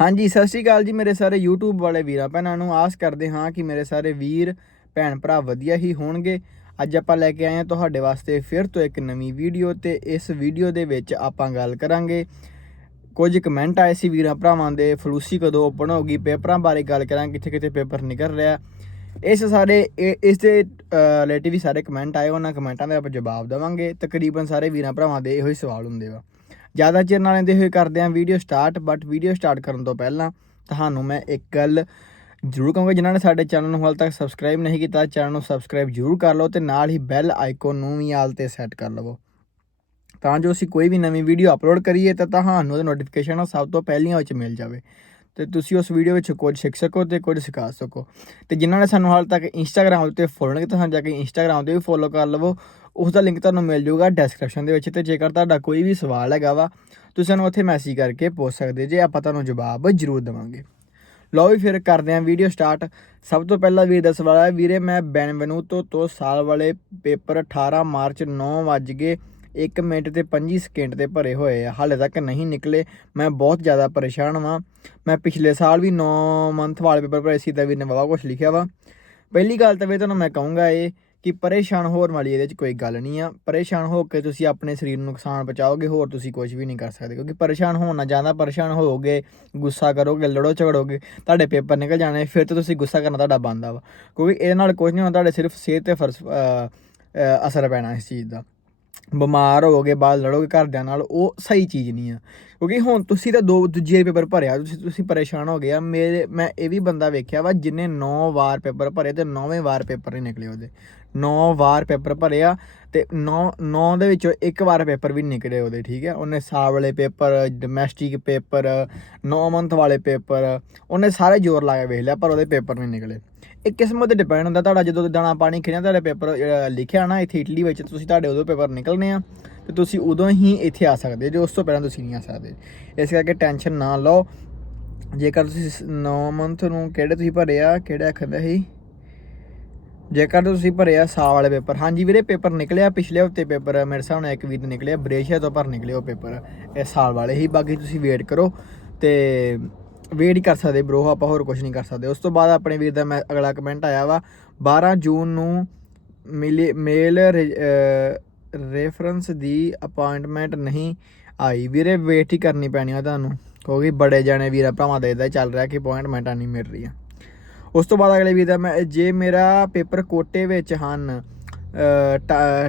ਹਾਂਜੀ, ਸਤਿ ਸ਼੍ਰੀ ਅਕਾਲ ਜੀ ਮੇਰੇ ਸਾਰੇ YouTube ਵਾਲੇ ਵੀਰਾਂ ਭੈਣਾਂ ਨੂੰ। ਆਸ ਕਰਦੇ ਹਾਂ ਕਿ ਮੇਰੇ ਸਾਰੇ ਵੀਰ, ਭੈਣ ਭਰਾ ਵਧੀਆ ਹੀ ਹੋਣਗੇ। ਅੱਜ ਆਪਾਂ ਲੈ ਕੇ ਆਏ ਹਾਂ ਤੁਹਾਡੇ ਵਾਸਤੇ ਫਿਰ ਤੋਂ ਇੱਕ ਨਵੀਂ ਵੀਡੀਓ ਤੇ ਇਸ ਵੀਡੀਓ ਦੇ ਵਿੱਚ ਆਪਾਂ ਗੱਲ ਕਰਾਂਗੇ। ਕੁਝ ਕਮੈਂਟ ਆਏ ਸੀ ਵੀਰਾਂ ਭਰਾਵਾਂ ਦੇ, ਫਲੂਸੀ ਕਦੋਂ ਓਪਨ ਹੋਗੀ ਪੇਪਰਾਂ ਬਾਰੇ ਗੱਲ ਕਰਾਂਗੇ ਕਿੱਥੇ ਕਿੱਥੇ ਪੇਪਰ ਨਿਕਲ ਰਿਹਾ। ਇਸ ਸਾਰੇ ਇਹ- ਇਸ ਦੇ ਰਿਲੇਟਿਵ ਹੀ ਸਾਰੇ ਕਮੈਂਟ ਆਏ, ਉਹਨਾਂ ਕਮੈਂਟਾਂ ਦੇ ਆਪਾਂ ਜਵਾਬ ਦੇਵਾਂਗੇ। ਤਕਰੀਬਨ ਸਾਰੇ ਵੀਰਾਂ ਭਰਾਵਾਂ ਦੇ ਇਹੋ ਹੀ ਸਵਾਲ ਹੁੰਦੇ ਵਾ ਜ਼ਿਆਦਾ ਚਿਰ ਨਾ ਇਹਦੇ ਹੋਏ ਕਰਦੇ ਆਂ video start but video start ਕਰਨ ਤੋਂ ਪਹਿਲਾਂ ਤੁਹਾਨੂੰ ਮੈਂ ਇੱਕ ਗੱਲ ਜ਼ਰੂਰ ਕਹੂੰਗਾ, ਜਿਨ੍ਹਾਂ ਨੇ ਸਾਡੇ ਚੈਨਲ ਨੂੰ ਹਾਲ ਤੱਕ ਸਬਸਕ੍ਰਾਈਬ ਨਹੀਂ ਕੀਤਾ ਚੈਨਲ ਨੂੰ ਸਬਸਕ੍ਰਾਈਬ ਜ਼ਰੂਰ ਕਰ ਲਓ ਤੇ ਨਾਲ ਹੀ ਬੈਲ ਆਈਕਨ ਨੂੰ ਵੀ ਆਲ ਤੇ ਸੈੱਟ ਕਰ ਲਵੋ। ਤਾਂ ਜੋ ਅਸੀਂ ਕੋਈ ਵੀ ਨਵੀਂ ਵੀਡੀਓ ਅਪਲੋਡ ਕਰੀਏ ਤਾਂ ਤੁਹਾਨੂੰ ਉਹਦੀ ਨੋਟੀਫਿਕੇਸ਼ਨ ਸਭ ਤੋਂ ਪਹਿਲੀਆਂ ਵਿੱਚ ਮਿਲ ਜਾਵੇ। ਤੇ ਤੁਸੀਂ ਉਸ ਵੀਡੀਓ ਵਿੱਚ ਕੁਝ ਸਿੱਖ ਸਕੋ ਤੇ ਕੁਝ ਸਿਖਾ ਸਕੋ। ਤੇ ਜਿਨ੍ਹਾਂ ਨੇ ਸਾਨੂੰ ਹਾਲ ਤੱਕ ਇੰਸਟਾਗ੍ਰam ਉੱਤੇ ਫੋਲੋ ਨਹੀਂ ਕੀਤਾ, ਸਾਨੂੰ ਜਾ ਕੇ ਇੰਸਟਾਗ੍ਰam ਤੇ ਵੀ ਫੋਲੋ ਕਰ ਲਵੋ। ਉਸ ਦਾ ਲਿੰਕ ਤੁਹਾਨੂੰ ਮਿਲ ਜਾਊਗਾ ਡਿਸਕ੍ਰਿਪਸ਼ਨ ਦੇ ਵਿੱਚ ਤੇ ਜੇਕਰ ਤੁਹਾਡਾ ਕੋਈ ਵੀ ਸਵਾਲ ਹੈਗਾ ਵਾ, ਤੁਸੀਂ ਸਾਨੂੰ ਉੱਥੇ ਮੈਸੇਜ ਕਰਕੇ ਪੁੱਛ ਸਕਦੇ ਜੇ ਆਪਾਂ ਤੁਹਾਨੂੰ ਜਵਾਬ ਜ਼ਰੂਰ ਦੇਵਾਂਗੇ। ਲਓ ਵੀ ਫਿਰ ਕਰਦੇ ਆਂ ਵੀਡੀਓ ਸਟਾਰਟ ਸਭ ਤੋਂ ਪਹਿਲਾਂ ਵੀਰ ਦਾ ਸਵਾਲ ਹੈ, ਵੀਰੇ ਮੈਂ ਬੈਨਵਨੂਤੋ ਤੋਂ ਸਾਲ ਵਾਲੇ ਪੇਪਰ 18 ਮਾਰਚ 9 ਵਜ ਗਏ 1 ਮਿੰਟ ਤੇ 25 ਸਕਿੰਟ ਦੇ ਭਰੇ ਹੋਏ ਆ, ਹਾਲੇ ਤੱਕ ਨਹੀਂ ਨਿਕਲੇ, ਮੈਂ ਬਹੁਤ ਜ਼ਿਆਦਾ ਪਰੇਸ਼ਾਨ ਵਾਂ। ਮੈਂ ਪਿਛਲੇ ਸਾਲ ਵੀ 9 ਮੰਥ ਵਾਲੇ ਪੇਪਰ ਭਰੇ ਸੀ, ਤਾਂ ਵੀਰ ਨੇ ਵਾਵਾ ਕੁਝ ਲਿਖਿਆ ਵਾ। ਪਹਿਲੀ ਗੱਲ ਤਾਂ ਵੀ ਤੁਹਾਨੂੰ ਮੈਂ ਕਹੂੰਗਾ ਇਹ ਕਿ ਪਰੇਸ਼ਾਨ ਹੋਣ ਵਾਲੀ ਇਹਦੇ 'ਚ ਕੋਈ ਗੱਲ ਨਹੀਂ ਆ। ਪਰੇਸ਼ਾਨ ਹੋ ਕੇ ਤੁਸੀਂ ਆਪਣੇ ਸਰੀਰ ਨੂੰ ਨੁਕਸਾਨ ਪਹੁੰਚਾਓਗੇ, ਹੋਰ ਤੁਸੀਂ ਕੁਝ ਵੀ ਨਹੀਂ ਕਰ ਸਕਦੇ। ਕਿਉਂਕਿ ਪਰੇਸ਼ਾਨ ਹੋਣਾ ਜ਼ਿਆਦਾ ਪਰੇਸ਼ਾਨ ਹੋਵੋਗੇ ਗੁੱਸਾ ਕਰੋਗੇ, ਲੜੋ ਝਗੜੋਗੇ, ਤੁਹਾਡੇ ਪੇਪਰ ਨਿਕਲ ਜਾਣੇ, ਫਿਰ ਤਾਂ ਤੁਸੀਂ ਗੁੱਸਾ ਕਰਨਾ ਤੁਹਾਡਾ ਬੰਦਾ ਵਾ। ਕਿਉਂਕਿ ਇਹਦੇ ਨਾਲ ਕੁਝ ਨਹੀਂ ਹੁੰਦਾ ਤੁਹਾਡੇ ਸਿਰਫ ਸਿਹਤ ਤੇ ਫਰਸ ਅਸਰ ਪੈਣਾ ਇਸ ਚੀਜ਼ ਦਾ। ਬਿਮਾਰ ਹੋਗੇ ਬਾਅਦ ਲੜੋਗੇ ਘਰਦਿਆਂ ਨਾਲ, ਉਹ ਸਹੀ ਚੀਜ਼ ਨਹੀਂ ਆ। ਕਿਉਂਕਿ ਹੁਣ ਤੁਸੀਂ ਤਾਂ ਦੋ ਦੂਜੇ ਪੇਪਰ ਭਰਿਆ, ਤੁਸੀਂ ਤੁਸੀਂ ਪਰੇਸ਼ਾਨ ਹੋ ਗਏ ਆ। ਮੇਰੇ, ਮੈਂ ਇਹ ਵੀ ਬੰਦਾ ਵੇਖਿਆ ਵਾ, ਜਿਨੇ 9 ਵਾਰ ਪੇਪਰ ਭਰੇ ਤੇ 9ਵੇਂ ਵਾਰ ਪੇਪਰ ਨਹੀਂ ਨਿਕਲੇ ਉਹਦੇ। 9 ਵਾਰ ਪੇਪਰ ਭਰੇ ਆ ਤੇ 9 9 ਦੇ ਵਿੱਚੋਂ ਇੱਕ ਵਾਰ ਪੇਪਰ ਵੀ ਨਿਕਲੇ ਉਹਦੇ, ਠੀਕ ਹੈ? ਉਹਨੇ ਸਾਲ ਵਾਲੇ ਪੇਪਰ, ਡੋਮੈਸਟਿਕ ਪੇਪਰ 9 ਮੰਥ ਵਾਲੇ ਪੇਪਰ, ਉਹਨੇ ਸਾਰੇ ਜ਼ੋਰ ਲਾ ਕੇ ਵੇਖ ਲਿਆ, ਪਰ ਉਹਦੇ ਪੇਪਰ ਨਹੀਂ ਨਿਕਲੇ। ਇਹ ਕਿਸਮਤ ਤੇ ਡਿਪੈਂਡ ਹੁੰਦਾ ਤੁਹਾਡਾ, ਜਦੋਂ ਦਾਣਾ ਪਾਣੀ ਖਿੜਿਆ ਤੁਹਾਡੇ ਪੇਪਰ ਲਿਖਿਆ ਨਾ ਇੱਥੇ ਇਟਲੀ ਵਿੱਚ, ਤੁਸੀਂ ਤੁਹਾਡੇ ਉਦੋਂ ਪੇਪਰ ਨਿਕਲਨੇ ਆ, ਤੇ ਤੁਸੀਂ ਉਦੋਂ ਹੀ ਇੱਥੇ ਆ ਸਕਦੇ ਜੋ, ਉਸ ਤੋਂ ਪਹਿਲਾਂ ਤੁਸੀਂ ਨਹੀਂ ਆ ਸਕਦੇ। ਇਸ ਕਰਕੇ ਟੈਨਸ਼ਨ ਨਾ ਲਓ। ਜੇਕਰ ਤੁਸੀਂ 9 ਮੰਥ ਨੂੰ ਕਿਹੜੇ ਤੁਸੀਂ ਭਰਿਆ ਕਿਹੜਾ ਆਖਦਾ ਸੀ ਜੇਕਰ ਤੁਸੀਂ ਭਰਿਆ ਸਾਲ ਵਾਲੇ ਪੇਪਰ, ਹਾਂਜੀ ਵੀਰੇ, ਪੇਪਰ ਨਿਕਲਿਆ, ਪਿਛਲੇ ਹਫ਼ਤੇ ਪੇਪਰ ਮੇਰੇ ਹਿਸਾਬ ਨਾਲ ਇੱਕ ਵੀਕ ਨਿਕਲਿਆ, ਬ੍ਰੇਸ਼ੀਆ ਤੋਂ ਭਰ ਨਿਕਲੇ ਉਹ ਪੇਪਰ, ਇਹ ਸਾਲ ਵਾਲੇ ਹੀ, ਬਾਕੀ ਤੁਸੀਂ ਵੇਟ ਕਰੋ, ਤੇ ਵੇਟ ਹੀ ਕਰ ਸਕਦੇ ਬ్రో ਆਪਾਂ ਹੋਰ ਕੁਝ ਨਹੀਂ ਕਰ ਸਕਦੇ। ਉਸ ਤੋਂ ਬਾਅਦ ਆਪਣੇ ਵੀਰ ਦਾ ਮੈਂ ਅਗਲਾ ਕਮੈਂਟ ਆਇਆ ਵਾ 12 ਜੂਨ ਨੂੰ ਮਿਲੇ, ਮੇਲ ਰੈਫਰੈਂਸ ਦੀ ਅਪਾਇੰਟਮੈਂਟ ਨਹੀਂ ਆਈ। ਵੀਰੇ ਵੇਟ ਹੀ ਕਰਨੀ ਪੈਣੀ ਆ ਤੁਹਾਨੂੰ, ਕਿਉਂਕਿ ਬੜੇ ਜਾਣੇ ਵੀਰਾ ਭਰਾਵਾਂ ਦਾ ਇਦਾਂ ਚੱਲ ਰਿਹਾ ਕਿ ਅਪਾਇੰਟਮੈਂਟਾਂ ਨਹੀਂ ਮਿਲ ਰਹੀਆਂ। ਉਸ ਤੋਂ ਬਾਅਦ ਅਗਲੇ ਵੀਰ ਦਾ ਮੈਂ, ਜੇ ਮੇਰਾ ਪੇਪਰ ਕੋਟੇ ਵਿੱਚ ਹਨ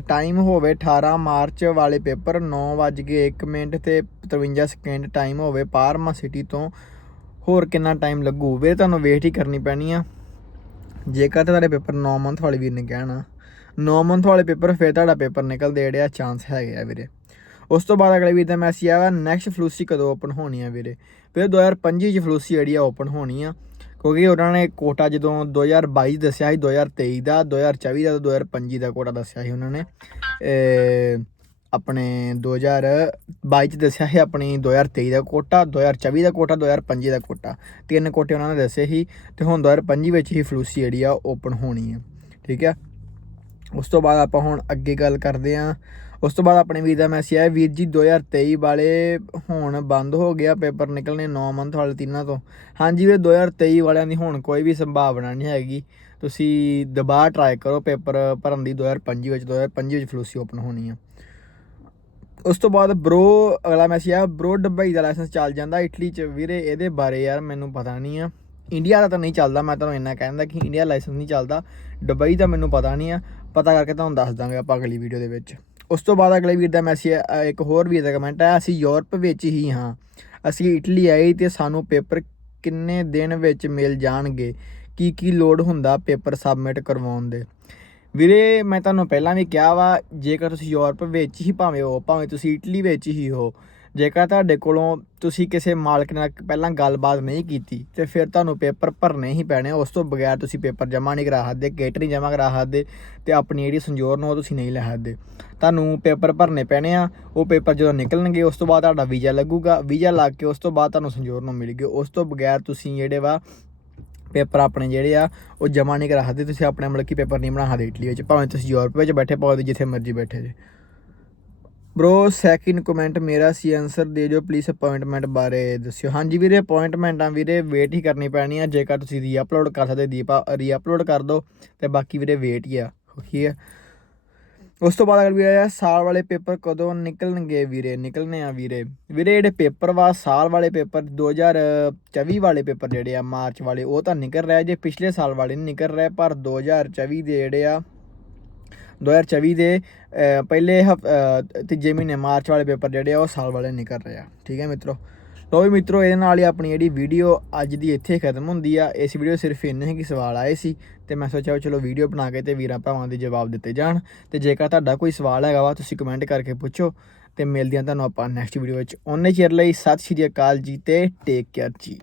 ਟਾਈਮ ਹੋਵੇ 18 ਮਾਰਚ ਵਾਲੇ ਪੇਪਰ 9:01 ਮਿੰਟ ਤੇ 53 ਸਕਿੰਟ ਟਾਈਮ ਹੋਵੇ, ਪਾਰਮਾ ਸਿਟੀ ਤੋਂ ਹੋਰ ਕਿੰਨਾ ਟਾਈਮ ਲੱਗੂ? ਵੀਰੇ ਤੁਹਾਨੂੰ ਵੇਟ ਹੀ ਕਰਨੀ ਪੈਣੀ ਆ। ਜੇਕਰ ਤੁਹਾਡੇ ਪੇਪਰ 9 ਮੰਥ ਵਾਲੇ ਵੀਰ ਨੇ ਕਹਿਣਾ 9 ਮੰਥ ਵਾਲੇ ਪੇਪਰ ਫਿਰ ਤੁਹਾਡਾ ਪੇਪਰ ਨਿਕਲਦੇ ਜਿਹੜੇ ਆ ਚਾਂਸ ਹੈਗੇ ਆ ਵੀਰੇ। ਉਸ ਤੋਂ ਬਾਅਦ ਅਗਲੇ ਵੀਰ ਦਾ ਮੈਸੇਜ ਆਇਆ ਨੈਕਸਟ ਫਲੂਸੀ ਕਦੋਂ ਓਪਨ ਹੋਣੀ ਆ ਵੀਰੇ? ਫਿਰ 2025 ਚ ਫਲੂਸੀ ਜਿਹੜੀ ਆ ਓਪਨ ਹੋਣੀ ਆ। ਕਿਉਂਕਿ ਉਹਨਾਂ ਨੇ ਕੋਟਾ ਜਦੋਂ 2022 ਦੱਸਿਆ ਸੀ 2023 ਦਾ 2024 ਦਾ ਤੇ 2025 ਦਾ ਕੋਟਾ ਦੱਸਿਆ ਸੀ ਉਹਨਾਂ ਨੇ। ਆਪਣੇ 2022 ਚ ਦੱਸਿਆ ਸੀ ਆਪਣੀ 2023 ਦਾ ਕੋਟਾ 2024 ਦਾ ਕੋਟਾ 2025 ਦਾ ਕੋਟਾ। ਤਿੰਨ ਕੋਟੇ ਉਹਨਾਂ ਨੇ ਦੱਸੇ ਸੀ ਤੇ ਹੁਣ 2025 ਵਿੱਚ ਹੀ ਫਲੂਸੀ ਜਿਹੜੀ ਆ ਓਪਨ ਹੋਣੀ ਆ, ਠੀਕ ਹੈ ਉਸ ਤੋਂ ਬਾਅਦ ਆਪਾਂ ਹੁਣ ਅੱਗੇ ਗੱਲ ਕਰਦੇ ਆਂ। ਉਸ ਤੋਂ ਬਾਅਦ ਆਪਣੇ ਵੀਰ ਦਾ ਮੈਸੇਜ ਆਇਆ, ਵੀਰ ਜੀ 2023 ਵਾਲੇ ਹੁਣ ਬੰਦ ਹੋ ਗਿਆ, ਪੇਪਰ ਨਿਕਲਣੇ 9 ਮੰਥ ਵਾਲੇ ਤਿੰਨਾਂ ਤੋਂ। ਹਾਂਜੀ ਵੀਰ 2023 ਵਾਲਿਆਂ ਦੀ ਹੁਣ ਕੋਈ ਵੀ ਸੰਭਾਵਨਾ ਨਹੀਂ ਹੈਗੀ। ਤੁਸੀਂ ਦੁਬਾਰਾ ਟਰਾਈ ਕਰੋ ਪੇਪਰ ਭਰਨ ਦੀ 2025 ਵਿੱਚ 2025 ਵਿੱਚ ਫਲੂਸੀ ਓਪਨ ਹੋਣੀ ਆ। ਉਸ ਤੋਂ ਬਾਅਦ ਬ్రో ਅਗਲਾ ਮੈਸੇਜ ਆ ਬ్రో ਦੁਬਈ ਦਾ ਲਾਇਸੈਂਸ ਚੱਲ ਜਾਂਦਾ ਇਟਲੀ ਚ। ਵੀਰੇ, ਇਹਦੇ ਬਾਰੇ ਯਾਰ ਮੈਨੂੰ ਪਤਾ ਨਹੀਂ ਆ। ਇੰਡੀਆ ਦਾ ਤਾਂ ਨਹੀਂ ਚੱਲਦਾ, ਮੈਂ ਤੁਹਾਨੂੰ ਇੰਨਾ ਕਹਿੰਦਾ ਕਿ ਇੰਡੀਆ ਲਾਇਸੈਂਸ ਨਹੀਂ ਚੱਲਦਾ। ਦੁਬਈ ਦਾ ਮੈਨੂੰ ਪਤਾ ਨਹੀਂ ਆ। ਪਤਾ ਕਰਕੇ ਤੁਹਾਨੂੰ ਦੱਸ ਦਾਂਗੇ ਆਪਾਂ ਅਗਲੀ ਵੀਡੀਓ ਦੇ ਵਿੱਚ। ਉਸ ਤੋਂ ਬਾਅਦ ਅਗਲੇ ਵੀਰ ਦਾ ਮੈਸੇਜ ਇੱਕ ਹੋਰ ਵੀਰ ਦਾ ਕਮੈਂਟ ਆਇਆ ਅਸੀਂ ਯੂਰਪ ਵਿੱਚ ਹੀ ਹਾਂ। ਅਸੀਂ ਇਟਲੀ ਆਏ ਤੇ ਸਾਨੂੰ ਪੇਪਰ ਕਿੰਨੇ ਦਿਨ ਵਿੱਚ ਮਿਲ ਜਾਣਗੇ? ਕੀ ਕੀ ਲੋਡ ਹੁੰਦਾ ਪੇਪਰ ਸਬਮਿਟ ਕਰਵਾਉਣ ਦੇ? ਵੀਰੇ, ਮੈਂ ਤੁਹਾਨੂੰ ਪਹਿਲਾਂ ਵੀ ਕਿਹਾ ਵਾ, ਜੇਕਰ ਤੁਸੀਂ ਯੂਰਪ ਵਿੱਚ ਹੀ ਭਾਵੇਂ ਹੋ, ਭਾਵੇਂ ਤੁਸੀਂ ਇਟਲੀ ਵਿੱਚ ਹੀ ਹੋ, ਜੇਕਰ ਤੁਹਾਡੇ ਕੋਲੋਂ ਤੁਸੀਂ ਕਿਸੇ ਮਾਲਕ ਨਾਲ ਪਹਿਲਾਂ ਗੱਲਬਾਤ ਨਹੀਂ ਕੀਤੀ, ਤੇ ਫਿਰ ਤੁਹਾਨੂੰ ਪੇਪਰ ਭਰਨੇ ਹੀ ਪੈਣੇ, ਉਸ ਤੋਂ ਬਗੈਰ ਤੁਸੀਂ ਪੇਪਰ ਜਮ੍ਹਾਂ ਨਹੀਂ ਕਰਾ ਸਕਦੇ ਕਿਟ ਨਹੀਂ ਜਮ੍ਹਾਂ ਕਰਾ ਸਕਦੇ, ਤੇ ਆਪਣੀ ਜਿਹੜੀ ਸੰਜੋਰ ਨੂੰ ਉਹ ਤੁਸੀਂ ਨਹੀਂ ਲੈ ਸਕਦੇ। ਤੁਹਾਨੂੰ ਪੇਪਰ ਭਰਨੇ ਪੈਣੇ ਆ, ਉਹ ਪੇਪਰ ਜਦੋਂ ਨਿਕਲਣਗੇ, ਉਸ ਤੋਂ ਬਾਅਦ ਤੁਹਾਡਾ ਵੀਜ਼ਾ ਲੱਗੂਗਾ, ਵੀਜ਼ਾ ਲੱਗ ਕੇ ਉਸ ਤੋਂ ਬਾਅਦ ਤੁਹਾਨੂੰ ਸੰਜੋਰ ਨੂੰ ਮਿਲੇਗੀ, ਉਸ ਤੋਂ ਬਗੈਰ ਤੁਸੀਂ ਜਿਹੜੇ ਵਾ ਪੇਪਰ ਆਪਣੇ ਜਿਹੜੇ ਆ, ਉਹ ਜਮ੍ਹਾਂ ਨਹੀਂ ਕਰਾ ਸਕਦੇ। ਤੁਸੀਂ ਆਪਣੇ ਮਤਲਬ ਕਿ ਪੇਪਰ ਨਹੀਂ ਬਣਾ ਸਕਦੇ ਇਟਲੀ ਵਿੱਚ। ਭਾਵੇਂ ਤੁਸੀਂ ਯੂਰਪ ਵਿੱਚ ਬੈਠੇ, ਭਾਵੇਂ ਤੁਸੀਂ ਜਿੱਥੇ ਮਰਜ਼ੀ ਬੈਠੇ ਜੇ। ਬ్రో ਸੈਕਿੰਡ ਕਮੈਂਟ ਮੇਰਾ ਸੀ ਆਨਸਰ ਦੇ ਦਿਓ ਪਲੀਜ਼ ਅਪਾਇੰਟਮੈਂਟ ਬਾਰੇ ਦੱਸਿਓ। ਹਾਂਜੀ ਵੀਰੇ ਅਪਾਇੰਟਮੈਂਟਾਂ ਵੀਰੇ ਵੇਟ ਹੀ ਕਰਨੀ ਪੈਣੀ ਆ। ਜੇਕਰ ਤੁਸੀਂ ਰੀ ਅਪਲੋਡ ਕਰ ਸਕਦੇ, ਦੀਪਾ ਰੀ ਅਪਲੋਡ ਕਰ ਦਿਓ ਤੇ ਬਾਕੀ ਵੀਰੇ ਵੇਟ ਹੀ ਆ ਠੀਕ ਹੈ ਉਸ ਤੋਂ ਬਾਅਦ ਅਗਰ ਵੀ ਆਇਆ ਸਾਲ ਵਾਲੇ ਪੇਪਰ ਕਦੋਂ ਨਿਕਲਣਗੇ ਵੀਰੇ? ਨਿਕਲਣੇ ਆ ਵੀਰੇ। ਵੀਰੇ ਜਿਹੜੇ ਪੇਪਰ ਵਾ, ਸਾਲ ਵਾਲੇ ਪੇਪਰ 2024 ਵਾਲੇ ਪੇਪਰ ਜਿਹੜੇ ਆ, ਮਾਰਚ ਵਾਲੇ, ਉਹ ਤਾਂ ਨਿਕਲ ਰਿਹਾ ਜੇ ਪਿਛਲੇ ਸਾਲ ਵਾਲੇ ਨਹੀਂ ਨਿਕਲ ਰਹੇ, ਪਰ 2024 ਦੇ ਜਿਹੜੇ ਆ 2024 ਦੇ ਪਹਿਲੇ ਹਫ- ਤੀਜੇ ਮਹੀਨੇ ਮਾਰਚ ਵਾਲੇ ਪੇਪਰ ਜਿਹੜੇ ਆ, ਉਹ ਸਾਲ ਵਾਲੇ ਨਿਕਲ ਰਹੇ ਆ। ਠੀਕ ਹੈ ਮਿੱਤਰੋ? ਲੋ ਵੀ ਮਿੱਤਰੋ, ਇਹਦੇ ਨਾਲ ਹੀ ਆਪਣੀ ਜਿਹੜੀ ਵੀਡੀਓ ਅੱਜ ਦੀ ਇੱਥੇ ਖਤਮ ਹੁੰਦੀ ਆ। ਇਸ ਵੀਡੀਓ ਸਿਰਫ ਇੰਨੇ ਹੀ ਕਿ ਸਵਾਲ ਆਏ ਸੀ ਤੇ ਮੈਂ ਸੋਚਿਆ ਚਲੋ ਵੀਡੀਓ ਬਣਾ ਕੇ ਤੇ ਵੀਰਾਂ ਭਰਾਵਾਂ ਦੇ ਜਵਾਬ ਦਿੱਤੇ ਜਾਣ। ਤੇ ਜੇਕਰ ਤੁਹਾਡਾ ਕੋਈ ਸਵਾਲ ਹੈਗਾ ਵਾ, ਤੁਸੀਂ ਕਮੈਂਟ ਕਰਕੇ ਪੁੱਛੋ। ਤੇ ਮਿਲਦੇ ਹਾਂ ਤੁਹਾਨੂੰ ਆਪਾਂ ਨੈਕਸਟ ਵੀਡੀਓ ਵਿੱਚ। ਉਹਨੇ ਚਿਰ ਲਈ ਸਤਿ ਸ਼੍ਰੀ ਅਕਾਲ ਜੀ ਤੇ ਟੇਕ ਕੇਅਰ ਜੀ।